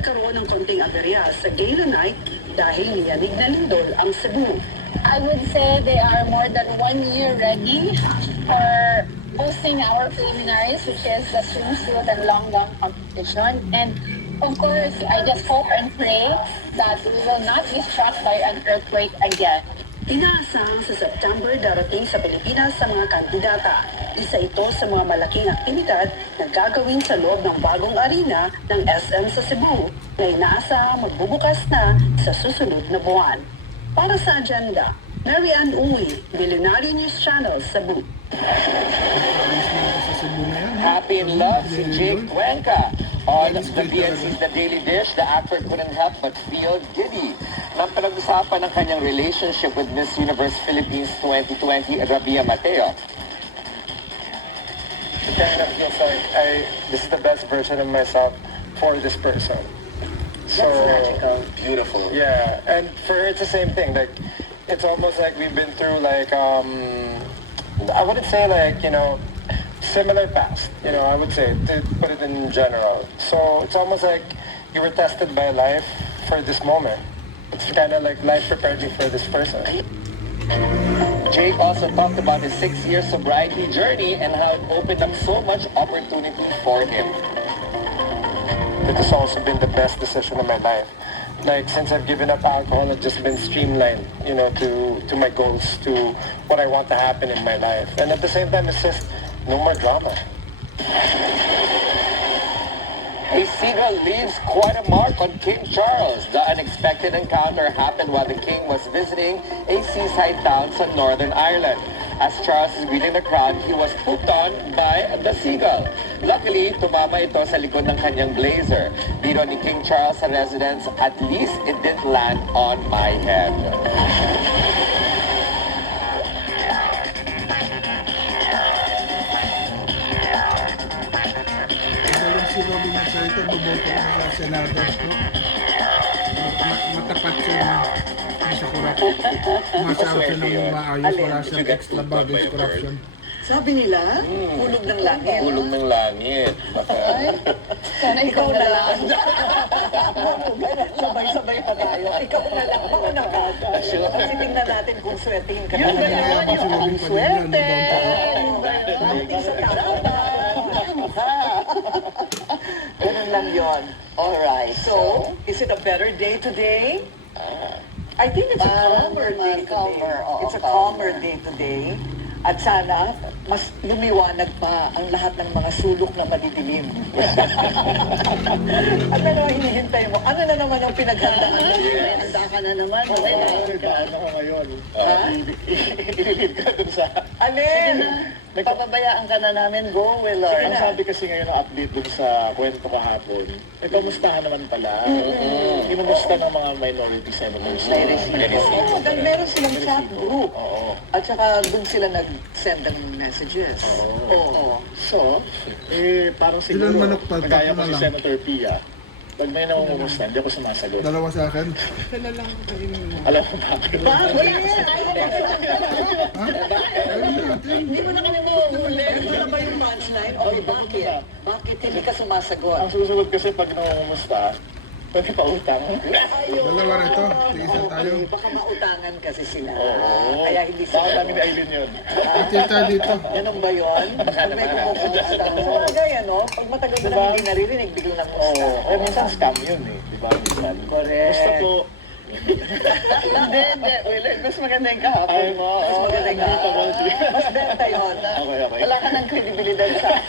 nagkaroon ng konting aberya sa gala night dahil niyanig na lindol ang Cebu. I would say they are more than 1 year ready for hosting our preliminaries, which is the swimsuit and long gown competition. And of course, I just hope and pray that we will not be struck by an earthquake again. Inaasahang sa September darating sa Pilipinas sa mga kandidata. Isa ito sa mga malaking aktibidad na gagawin sa loob ng bagong arena ng SM sa Cebu na inaasahang magbubukas na sa susunod na buwan. Para sa agenda, Mary Ann Uy, Millionaire News Channel, Cebu. Happy in love si Jake Cuenca. On the BNC's The Daily Dish, the actor couldn't help but feel giddy nang pinag-usapan ng kanyang relationship with Miss Universe Philippines 2020, Rabia Mateo. It kind of feels like this is the best version of myself for this person. So Magical. Beautiful. yeah, and for her it's the same thing. Like it's almost like we've been through like I wouldn't say like similar past. I would say to put it in general. So it's almost like you were tested by life for this moment. It's kind of like life prepared you for this person. Jake also talked about his 6-year sobriety journey and how it opened up so much opportunity for him. It has also been the best decision of my life. Like since I've given up alcohol, I've just been streamlined, to my goals, to what I want to happen in my life. And at the same time, it's just no more drama. A seagull leaves quite a mark on King Charles. The unexpected encounter happened while the king was visiting a seaside town sa Northern Ireland. As Charles is greeting the crowd, he was pooped on by the seagull. Luckily, tumama ito sa likod ng kanyang blazer. Biro ni King Charles sa residence, at least it didn't land on my head. Si Robin nagsalita, buboto ko sa senador ko. Matapat siya na sa corruption. Masabi siya ng maayos, wala siyang extra baggage corruption. Sabi nila, hulog ng langit. Hulog ng langit. Sana ikaw na lang. Sabay-sabay pa tayo. Ikaw na lang. Mauna ka. Kasi tingnan natin kung swertihin ka. Yun ba yun? Ang swerte. Hindi sa tama. Ganun lang yun. Alright. So, is it a better day today? I think it's a calmer day today. It's a calmer day today. At sana, mas lumiwanag pa ang lahat ng mga sulok na madidilim. Ano na hinihintay mo? Ano na naman ang pinaghandaan mo? Handa ka na naman. Ano ka ngayon? Ha? Ililid ka dun sa... Alin? Papabayaan ka na namin. Go, Willard. Ang sabi kasi ngayon ng update dun sa kwento kahapon, may kamustahan naman pala. Kinumusta ng mga minority senators. Oo, dahil meron silang chat group. Oo. At saka doon sila nag-send ng messages. Oo. So, parang siguro, Ilang manok palpak kagaya ko na si lang? Senator Pia, pag may namumusta, hindi ako sumasagot. Dalawa sa akin. Alam mo bakit? Hindi mo na kami mahuhuli. Ano ba yung punchline? O bakit? Bakit hindi ka sumasagot? Ang susunod kasi pag namumusta, pwede pa utang. Dalawa na ito. Tigisan tayo. Baka mautangan kasi sila. Oo. Kaya hindi Baka sila. namin ni Aileen yun. Tita dito. Ganun ba yun? Pag may kumukusta. Sa mga gaya, no? Pag matagal mo Diba? na hindi naririnig, biglang Oo. namusta. Eh, minsan scam yun eh. Di ba? Minsan. Correct. Gusto po. Hindi. Willard, mas maganda yung kahapon mo. Mas maganda yung kahapon. Mas benta yun. Okay. Wala ka ng kredibilidad sa